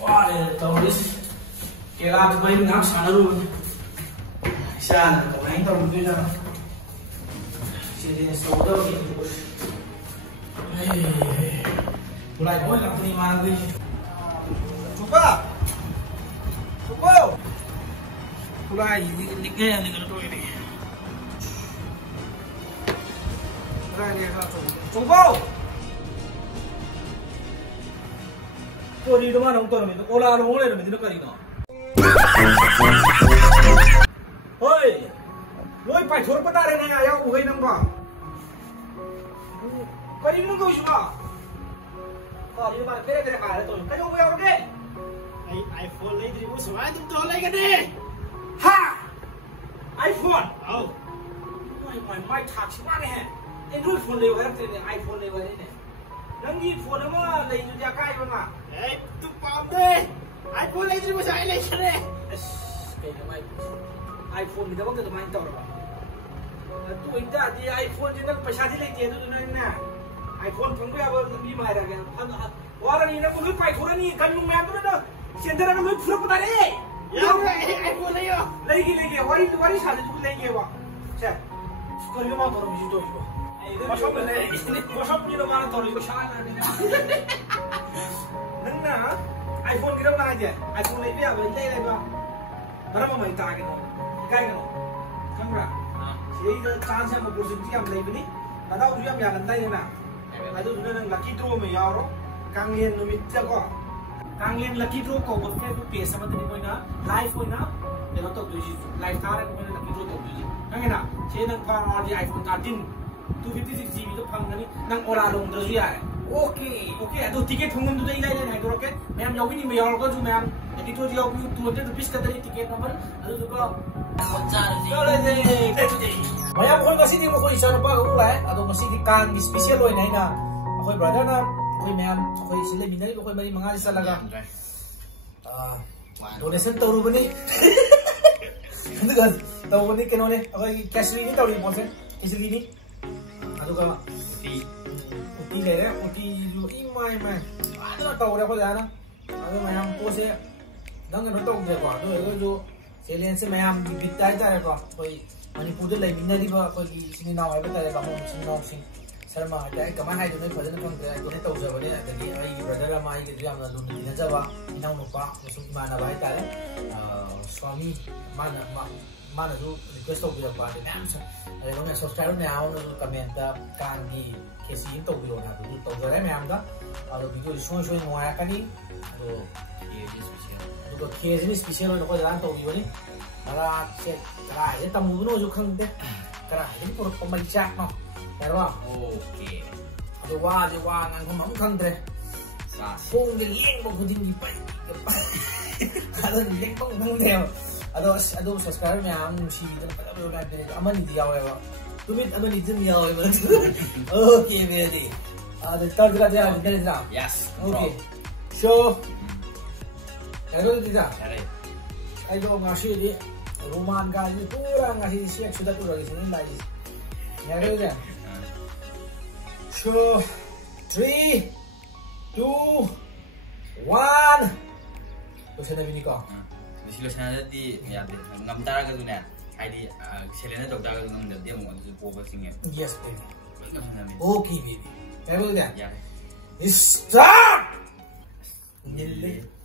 Olha, talvez que lá do banho não sanaru. Sana, também tá muito já. Se ele só dá o que mulai boy lah ni mana ni. Cuba. Cuba. Mulai lignya ni kalau tu ini. Mulai ni kalau tu. Cuba. Tori dua orang tu ni. Ola orang boleh ni kari kau. Hoi. Loi pai thor pata re ni ayah ugai nampak. Kari ni kau siapa? Oh, ini mana kira-kira kaya tu? Kayu apa yang orang ni? iPhone lagi ribu semua tu betul lagi ni. Ha! iPhone. Oh. My touch mana ni? Android phone le wajah ni, iPhone le wajah ni. Nanti phone mana le itu dia kaya mana? Tu paham deh. iPhone lagi ribu saya lagi ni. Kayak mana? iPhone ni dah bang kita main tahu apa? Tu itu dia iPhone je nak pasal dia lagi tu tu ni. iPhone pun dia baru beli mahal kan. Orang ini nak beli pai thora ni kan lu main tu dah. Sendiri kan lu pura pura ni. Ya, iPhone lagi yo. Lagi. Wari sahaja tu lagi apa? Cak. Kalau you mau tahu mesti tu. Masuk ni lagi. Masuk ni dah mana tahu you sana ni. Nengna iPhone kita mana aja? iPhone ni dia beli lagi apa? Berapa main tak kan? Ikai kan? Kamera. Jadi chance yang opportunity yang beli ni. Tahu dia yang lantai ni na. Aduh sudah nang lucky draw me yaro. Kangen numit jago. Kangen lucky draw ko buat Facebook page sama tadi kau na live kau na. Kalau tu tu live tarik kau na lucky draw tu tu. Kangen na. Saya nang pang di iPhone 13 256GB tu pang ni nang orang long tu dia. Okay. Aduh tiket panggung tu dah ilai ilai tu roket. Memang jauh ni memang kau tu memang. Jadi tu dia aku 200 rupiah kata ni tiket number. Aduh tu kau. Boleh deh. Mayam kau masih di kau isyarat apa kau lah? Aduh masih di kang di special loh ini na. Kau brother na. Kau mayam kau sila minat kau beri mengaji salaga. Donation tahu rupanya. Itu kan tahu ni kena ni. Kau cash ni tahu ni pun cash ni. Aduh kau. Uti le, uti ju imai. Aduh tahu dia apa dah na. Aduh mayam pose. Dangan tahu dia apa. Aduh ju selian se mayam di bitai dah apa. Kau Manipur le minna di ba ko gi sini na wa beta ba mo sini na sing sarma ta ka man hai do ne phajana thong ta ko ne tau ja ba ne da gi ai brother la mai ge jam na lu ni na ja ba ina no pa so ma na ba ta le swami mana du request to bi ba ne na sa ai no me subscribe ne ao no comment ta kan gi ke si to bi na du to ja ne am da alo video so no ya ka ni alo ke ji special ko ja to bi ni Ara cek kerai dia tamu no jo khang de kerai ni pur pemajak no terwa Okay. Aduh wah ngan ko mam khang de sa song de leng bo kuding di pai aduh leng bo khang de aduh subscribe me am si de pada bo ga de amani dia wa tumit amani jim ya wa okay baby aduh tar jega dia de na Yes. okay so aduh dia ayo ngasih di Roman kali pura ngasih siap sudah tu lagi sini lagi. Ya kan? So 3, 2, 1. Terus ada bini kau. Mesti sana di ya di ngam tara ka tu ne. Ai di selena dok tara ka ngam dia mo tu po sing. Yes baby. Okay baby. Ya kan? Ya. Start. Nille.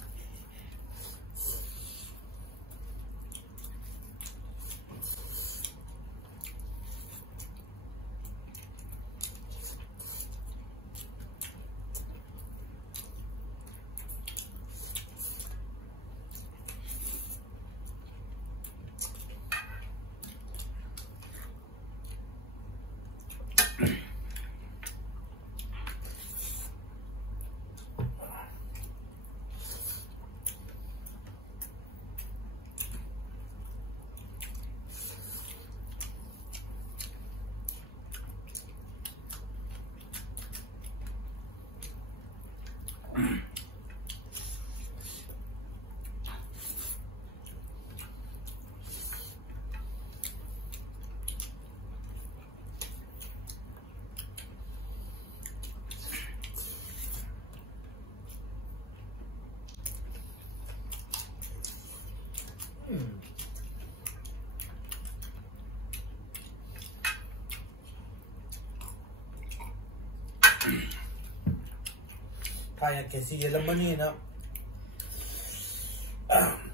ꯊꯥꯏꯅ ꯈꯦꯆꯤ ꯌꯦꯜꯂꯝꯃꯅꯤꯅ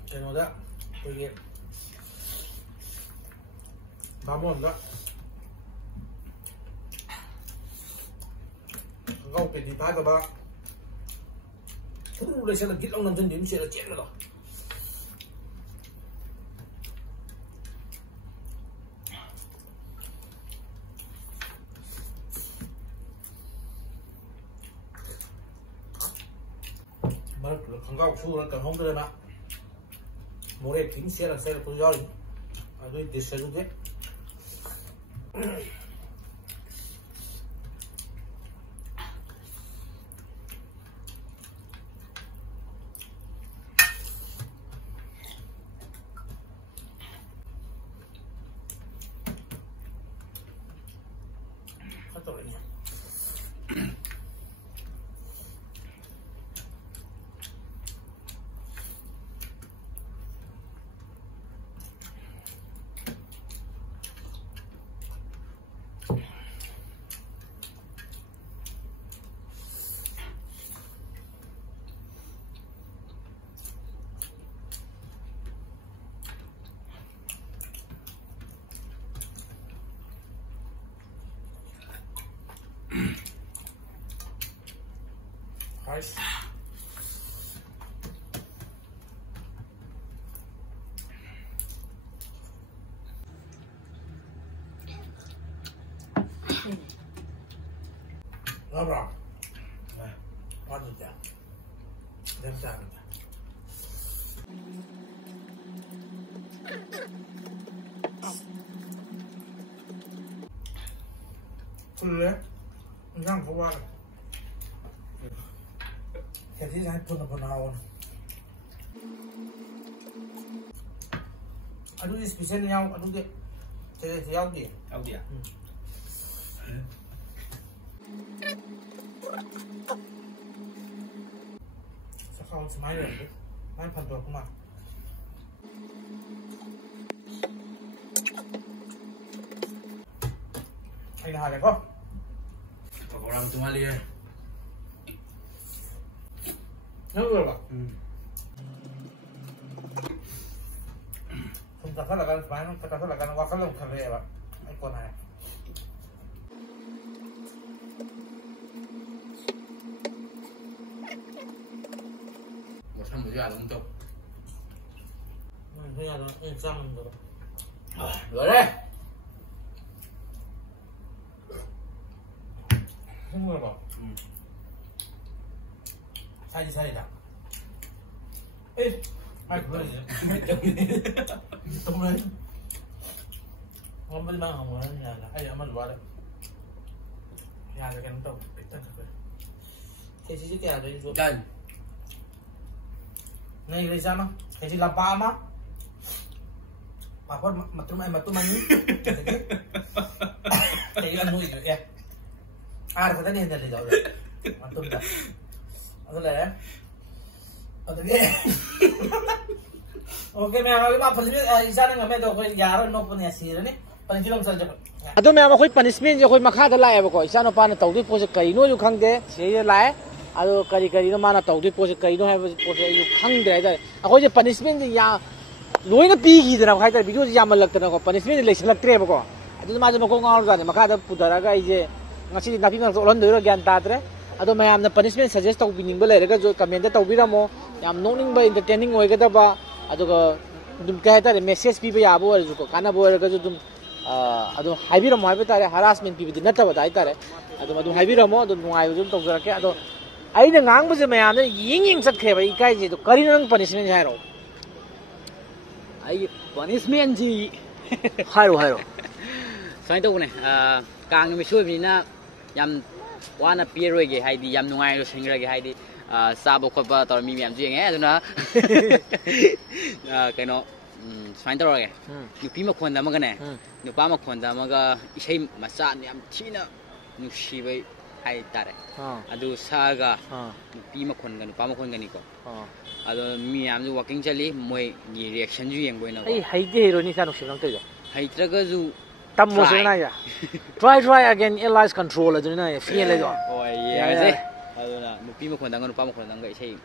ꯀꯩꯅꯣꯗ ꯑꯩꯈꯣꯏꯒꯤ ꯕꯥꯃꯣꯟꯗ ꯈꯣꯡꯒ꯭ꯔꯥꯎ panty ꯐꯥꯗꯕ ꯊꯨ ꯂꯩꯁꯜꯂ ꯒꯤꯠ ꯂꯥꯎ ꯅꯝꯁꯤꯟꯗꯤ ꯑꯗꯨꯝ ꯁꯦꯠꯂ ꯆꯦꯟꯕꯗꯣ ꯃꯔꯛꯇꯨꯗ ꯈꯣꯡꯒ꯭ꯔꯥꯎ ꯁꯨꯔꯒ ꯀꯪꯍꯧꯗ꯭ꯔꯦꯅ ꯃꯣꯔꯦ ꯐꯤꯡ ꯁꯦꯠꯂꯒ ꯆꯦꯜꯂꯛꯄꯁꯨ ꯌꯥꯎꯔꯤ ꯑꯗꯨꯏ ꯗꯤꯁ ꯑꯗꯨꯗꯤ ꯐꯠꯇꯕꯅꯤ Nice. Dobra. Ładnie działa. Zemstamy. Kurde. Znam powagę. Jadi saya pun awon. Aduh ini spesial ni yang aduh dia, saya siap dia. Siap dia. Sekarang semalam tu, main pandu aku mah. Ini hari kau. Orang tu malah. Nggak pak. Sudah salah kan semalam, kita salah kan wakal yang kerja pak. Ikon aja. Bosan baju alung tu. Ini ada insang tu. Boleh. Semua pak. Saya dah. Hai boleh. Tunggu lagi. Orang beli mana orang ni ada. Ayah amal luar. Ya ada kan tu. Kita tu. Kesi je ada itu. Dan. Ni dari sana. Kesi lapar mah. Apa matu mani. Kesi anu itu ya. Kata ni hendak dijauh. Matu dah. Ada lah ya. Ada ni. Oke, memang apa punishment? Isana nggak medo kau jaran no punya sihir ni. Punishment saja. Ado memang kau punishment je kau makha dah lah ya kau. Isana apa nak tahu tu pose kari no ju khang de. Sihir lah. Ado kari no mana tahu tu pose kari no hai pose ju khang de ada. Aku je punishment ya. Loin na pigi dah nak kaya video je amal lagta na kau punishment le selak tre kau. Ado macam kau ngawal dah. Makha dah pudara kaya je. Ngasih nabi nak ulan dulu gian tadre. Ado mayam na punishment suggest tahu bining bela rega jo comment tahu biramo. Yam noning ba entertaining hoy kada ba. Ado ka dum kaya tare message pi ba yabo ajo ko kana bo rega jo dum ado haibiramo haiba tare harassment pi bi nata ba dai tare. Ado madum haibiramo ado nungai jo tahu jara ke ado ai na ngang ba je mayam na ying sat khe ba ikai je to kari nang punishment hai ro. Ai punishment ji Hai ro. sai to ne kang mi shui bi na yam wana pier ge hai di yam nungai ro singra ge hai di sa bo khot ba tor mi miam ji nge aduna kai no sai to ge nupi ma khon da ma ga ne nupa ma khon da ma ga isai ma cha yam thina nusi bai hai tare adu sa ga nupi ma khon ga nupa ma khon ga ni ko ado mi yam ju walking chali moi gi reaction ju yeng boi na Ai hai de hero ni sa no sirang te jo. hai tra ga ju Tam mo sir na ya. Try again. Allies control ado na ya. Feel le jo. oh yeah ase aduna ꯅꯨꯄꯤ ꯃꯈꯣꯟꯗꯪꯒ ꯅꯨꯄꯥ ꯃꯈꯣꯟꯗꯪꯒ ꯏꯁꯩ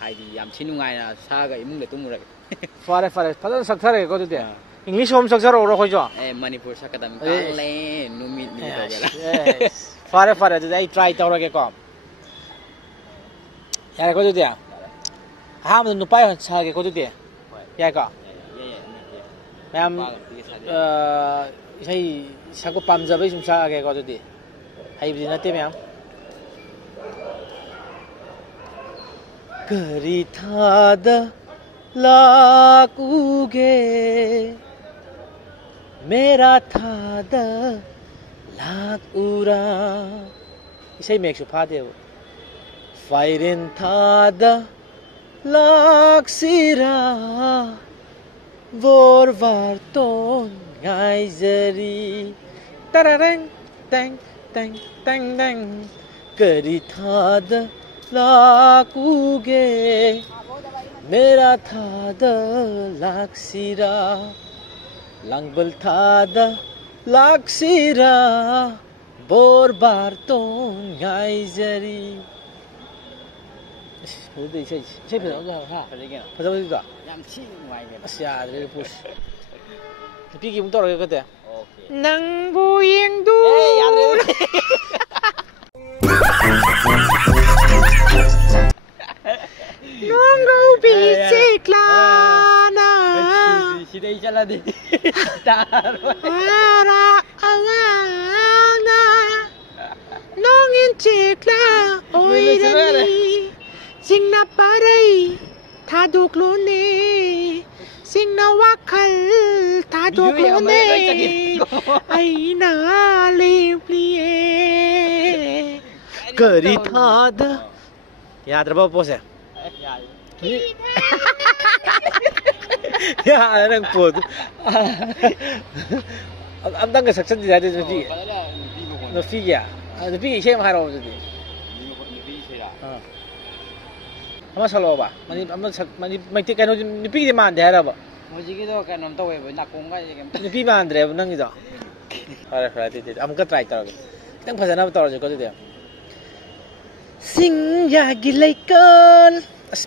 ꯍꯥꯏꯗꯤ ꯌꯥꯝ ꯊꯤ ꯅꯨꯡꯉꯥꯏꯅ ꯁꯥꯒ ꯏꯃꯨꯡꯗ ꯇꯨꯝꯃꯨꯔꯒ ꯐꯔꯦ ꯐꯔꯦ ꯐꯖꯅ ꯁꯛꯊꯔꯒꯦꯀꯣ ꯑꯗꯨꯗꯤ ꯏꯪꯂꯤꯁ ꯍꯣꯝ ꯁꯛꯆꯔꯛꯎꯔꯣ ꯑꯩꯈꯣꯏꯁꯨ ꯃꯅꯤꯄꯨꯔ ꯁꯛꯀꯗꯕꯅꯤ ꯀꯥꯂꯦꯟ ꯅꯨꯃꯤꯠꯅꯤ ꯇꯧꯒꯦꯔꯥ ꯐꯔꯦ ꯐꯔꯦ ꯑꯗꯨꯗꯤ ꯑꯩ ꯇ꯭ꯔꯥꯏ ꯇꯧꯔꯒꯦꯀꯣ ꯌꯥꯔꯦꯀꯣ ꯑꯗꯨꯗꯤ ꯑꯍꯥꯟꯕꯗ ꯅꯨꯄꯥ ꯑꯣꯏꯅ ꯁꯛꯑꯒꯦꯀꯣ ꯑꯗꯨꯗꯤ ꯌꯥꯏꯀꯣ ꯃꯌꯥꯝ 이사이 자꾸 밤잡이 좀 사게 거두디 하이브디 나때 मैम करी थाद लाकुगे मेरा थाद लाकुरा 이사이 맥주 파데요 फायरिन थाद lak시라 vorvarton ngaizari tararang tang tang tang tang kari thad lakuge mera thad laksira langbal thad laksira vorvarton ngaizari 어디 셰프 어디 하 가자 어디다 얌치 누아이게 아시아 들 부스 비기 문 떨어게 그때 오케이 낭부잉두 에이 야들 농고 비치클라나 시대이 잘라디 따로 아라 아와나 농인 치클라 오이라니 Singna paray thaduk lone Singna wakal thaduk lone Aina leplie Kari thada याद रहा पोसे यार रंग पोद अब तंग success दिया दे नफी नफी क्या नफी इसे मारा हो जाती ama salo ba mani ama mani maiti kano nipi de man de haraba hojigi do kanom to we nakong ga nipi man dre nang ido hara hara ti am ka try tar kitang phajana tar jo ko de sing ya gilaikal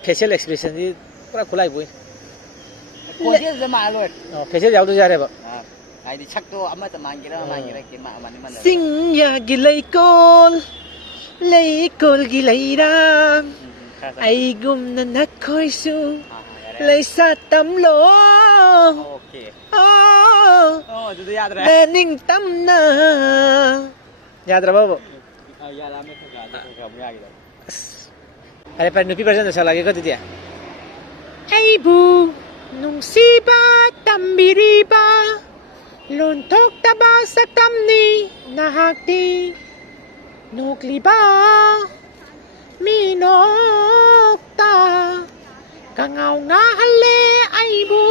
facial expression di pura khulai boi facial de ma lo facial yaw do jare ba ai di chak to ama ta man gira ki ma man man sing ya gilaikal leikol gilairang ai gum na nakoy su lay sa tamlo okay du yaad raha hai ning tam na yaad raha babo yaad ame ka yaad are par nupi version sa lage ko diya ai bu nung siba tambiriba lontok taba sa tamni nahakti nukliba minokta kangaw nga hale ay bu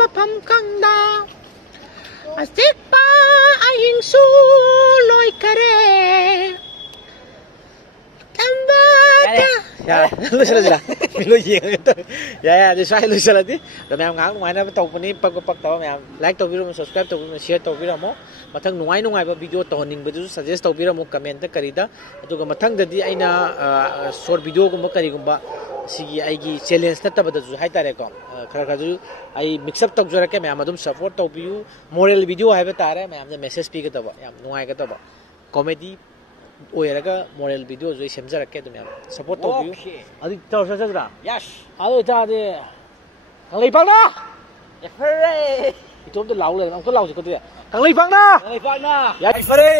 mapam kangda asik pa ay hingsuloy kare tamba ya lu sila lu yeng ito ya di sai lu sila di da mayam ngang nungai na tau pani pag taw mayam like taw biro mo subscribe taw biro mo share taw biro mo mathang nungai ba video to ning ba suggest taw biro mo comment karida aduga mathang dadi aina short video gumba kari gumba sigi aigi challenge na tabada ju hai tare ko khara khara ju ai mix up taw jara ke mayam adum support taw biu moral video hai ba tare mayam da message pi ga taw yam nungai ga taw comedy ओयरगा model video जो समझा रखे तुम यार support तो view अभी तो सजरा yes आओ जा दे कंगलई पांगना या फरे इतोम तो लाउ ले हम तो लाउ से को तो कंगलई पांगना कंगलई पांगना या फरे